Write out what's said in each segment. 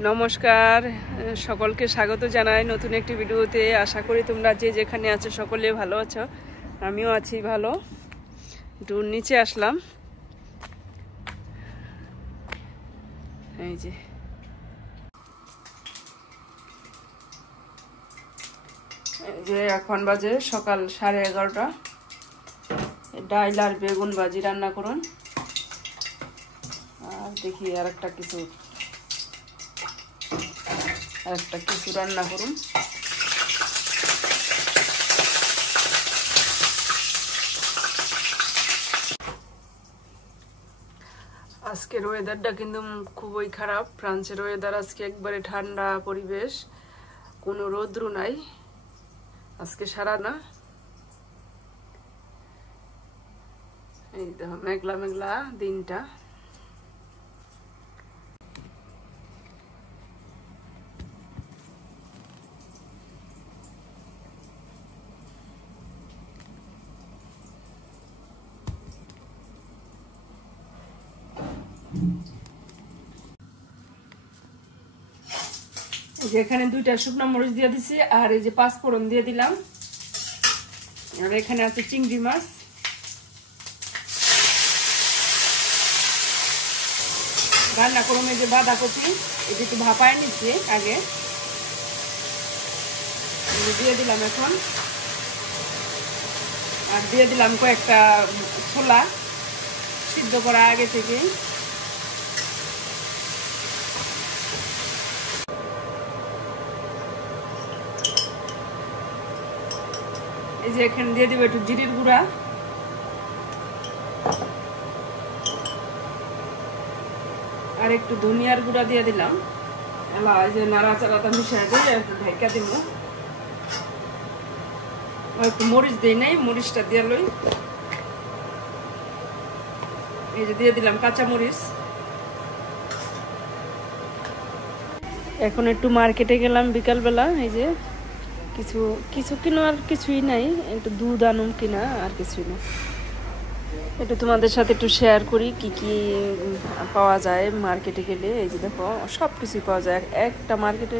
নমস্কার, সকলকে স্বাগত জানাই নতুন একটি ভিডিওতে। আশা করি তোমরা যে যেখানে আছো সকলে ভালো আছো। আমিও আছি ভালো। একটু নিচে আসলাম। এই যে এখন বাজে সকাল 11:30। ডাইল আর বেগুন ভাজি রান্না করুন। আর দেখি আর একটা কিছু রান্না করুন। আজকের ওয়েদারটা কিন্তু খুবই খারাপ। ফ্রান্সের ওয়েদার আজকে একবারে ঠান্ডা পরিবেশ, কোনো রৌদ্র নাই আজকে সারা না। এই দেখো মেঘলা মেঘলা দিনটা। এখানে 2টা শুকনো মরিচ দিয়ে দিছি, আর এই যে 5 ফোড়ন দিয়ে দিলাম। আর এখানে আছে চিংড়ি মাছ। রান্না করুন। এই যে বাঁধাকপি, এটা একটু ভাপায় নিচ্ছি আগে, দিয়ে দিলাম এখন। আর দিয়ে দিলাম কয়েকটা ছোলা সিদ্ধ করা আগে থেকে। এই যে এখানে দিয়ে দিব একটু জিরের গুঁড়া, আর একটু ধনিয়ার গুঁড়া দিয়ে দিলাম। এবার এই যে নাড়াচাড়াটা মিশিয়ে দিয়ে একটু ঢাকা দিব। একটু মরিচ দিই নাই, মরিচটা দিয়ে লই। এই যে দিয়ে দিলাম কাঁচা মরিচ। এখন একটু মার্কেটে গেলাম বিকালবেলা। এই যে কিছু কিনো, আর কিছুই নাই। একটু দুধ আনুম কিনা, আর কিছুই না। একটু তোমাদের সাথে একটু শেয়ার করি কি কি পাওয়া যায় মার্কেটে গেলে। এই যে দেখো সব কিছুই পাওয়া যায় একটা মার্কেটে।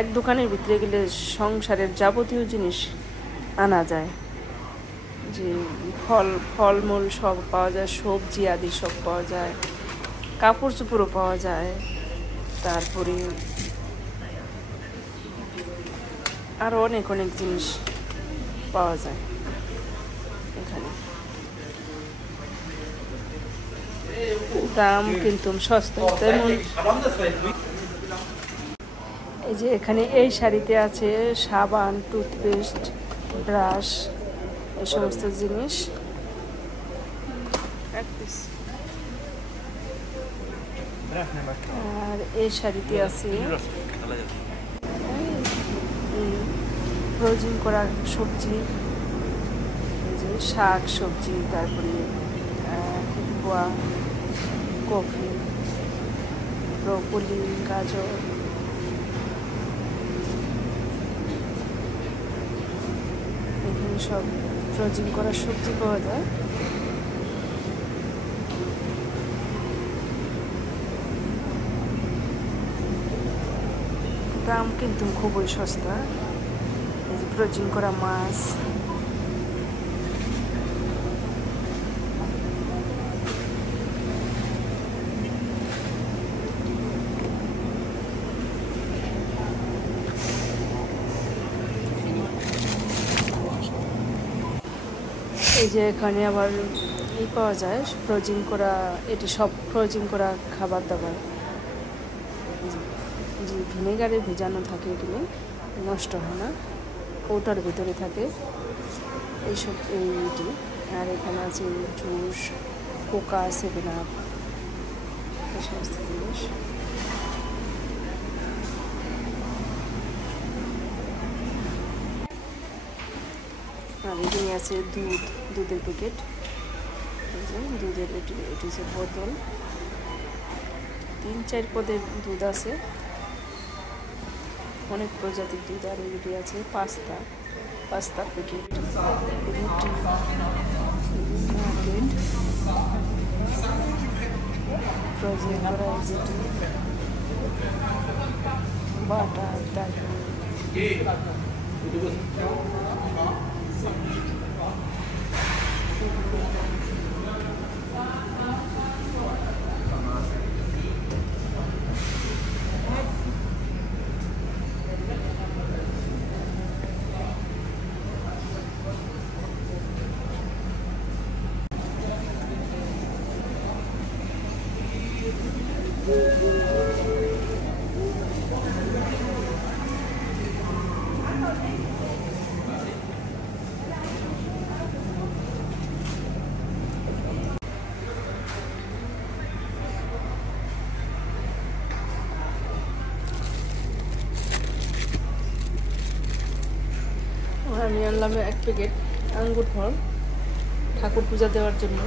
এক দোকানের ভিতরে গেলে সংসারের যাবতীয় জিনিস আনা যায়। যে ফলমূল সব পাওয়া যায়, সবজি আদি সব পাওয়া যায়, কাপড় চোপড়ও পাওয়া যায়, তারপরে আরো অনেক অনেক জিনিস পাওয়া যায় এখানে। দাম কিন্তু সস্তা তেমন। এই যে এখানে এই শাড়িতে আছে সাবান, টুথপেস্ট, ব্রাশ, এই সমস্ত জিনিস। আর এই শাড়িতে আছে ফ্রোজিং করা সবজি, এই যে শাক সবজি, তারপরে কুয়া, কফি, ব্রকলি, গাজর, এখানে সব ফ্রোজিং করা সবজি পাওয়া যায়। দাম কিন্তু খুবই সস্তা। এই যে ফ্রোজিং করা মাছ, এই যে এখানে আবার এই পাওয়া যায় ফ্রোজিং করা। এটি সব ফ্রোজিং করা খাবার দাবার, যে ভিনেগারে ভেজানো থাকে, এগুলো নষ্ট হয় না, ওটার ভিতরে থাকে এইসব এইটি। আর এখানে আছে জুস, কোকা, 7 আপ, এই সমস্ত জিনিস। আর এখানে আছে দুধের প্যাকেট। দুধের এটি হচ্ছে বোতল। 3-4 পদের দুধ আছে, অনেক প্রজাতির দুধ। আর এগুলি আছে পাস্তার প্যাকেট, রুটি, ফ্রোজেন করা যেটি বাটার, তারপরে আমি আনলাম 1 প্যাকেট আঙ্গুর ফল ঠাকুর পূজা দেওয়ার জন্য,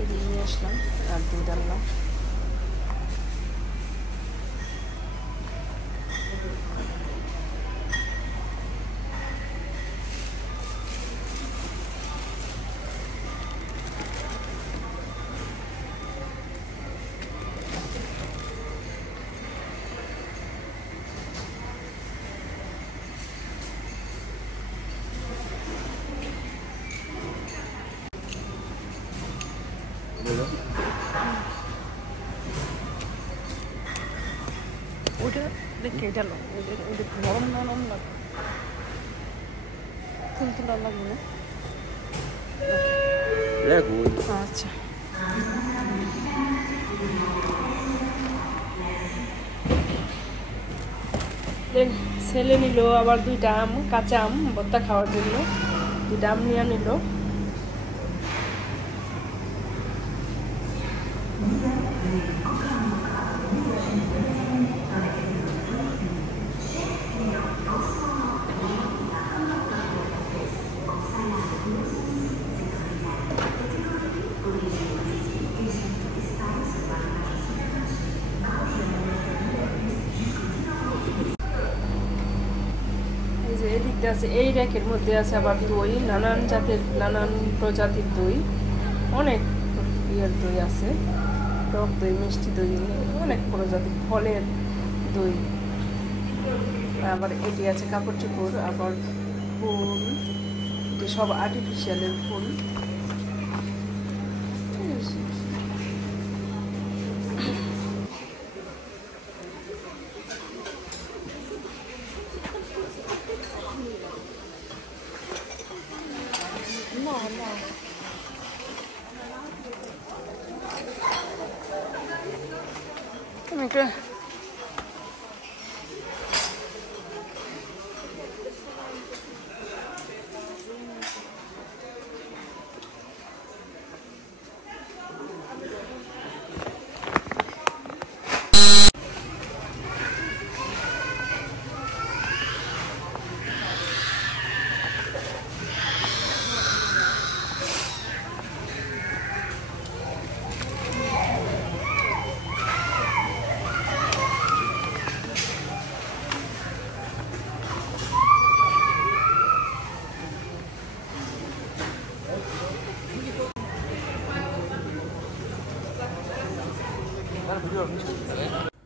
এগিয়ে নিয়ে আসলাম। আর দুধ আনলাম। ওটা দেখে এটা নরম নরম লাগে, তুলতুলা লাগবে না। আচ্ছা, ছেলে নিল আবার 2টা আম, কাঁচা আম ভর্তা খাওয়ার জন্য 2টা আম নিয়ে নিল। এদিকটা আছে, এই র্যাকের মধ্যে আছে আবার দই, নানান প্রজাতির দই, অনেক ইয়ের দই আছে, টক দই, মিষ্টি দই, অনেক প্রজাতির ফলের দই। আবার এটি আছে কাপড় চোপড়, আবার ফুল, এটি সব আর্টিফিশিয়ালের ফুল। একটা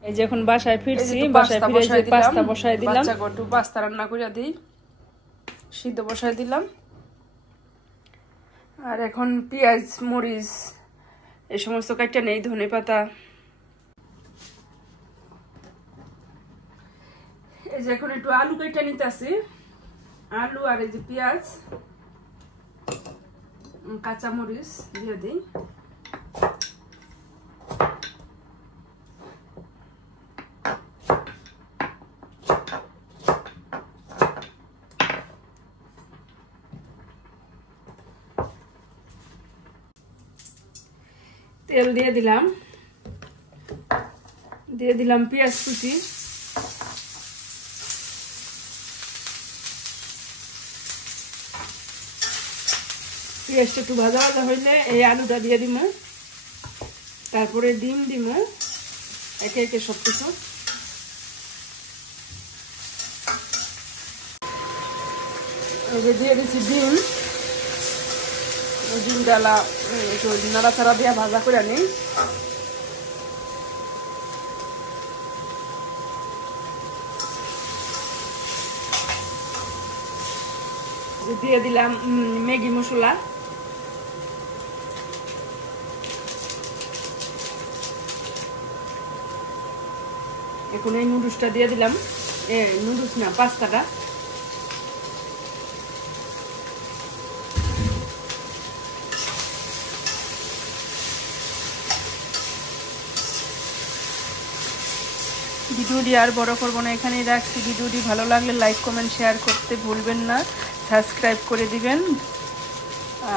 এই যে এখন বাসায় ফিরছি, বাসায় ফিরে যে পাস্তা বসাই দিলাম, বাচ্চাকে পাস্তা রান্না করে দিই, সিদ্ধ বসাই দিলাম। আর এখন পেঁয়াজ, মরিচ এই সমস্ত কাটটা নেই, ধনেপাতা। এই যে এখন একটু আলু কাটটা নিতে আসি, আলু আর এই যে পেঁয়াজ, কাঁচা মরিচ দিয়ে দিই। তেল দিয়ে দিলাম, পেঁয়াজ কুচি, পেঁয়াজটা একটু ভাজা ভাজা হইলে এই আলুটা দিয়ে দিব, তারপরে ডিম দিব, একে একে সব কিছু। দিয়ে দিচ্ছি ডিম, ডিমটা একটু নাড়াচাড়া দিয়ে ভাজা করে নিই। দিয়ে দিলাম ম্যাগি মশলা, এখন এই নুডলসটা দিয়ে দিলাম, নুডলস না পাস্তাটা। ভিডিওটি আর বড় করবো না, এখানেই রাখছি। ভিডিওটি ভালো লাগলে লাইক কমেন্ট শেয়ার করতে ভুলবেন না, সাবস্ক্রাইব করে দিবেন,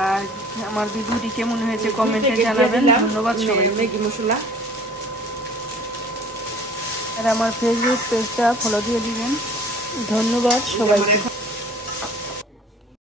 আর আমার ভিডিওটি কেমন হয়েছে কমেন্টে জানাবেন। ধন্যবাদ সবাই। ম্যাগি মশলা আর আমার ফেসবুক পেজটা ফলো দিয়ে দিবেন। ধন্যবাদ সবাইকে।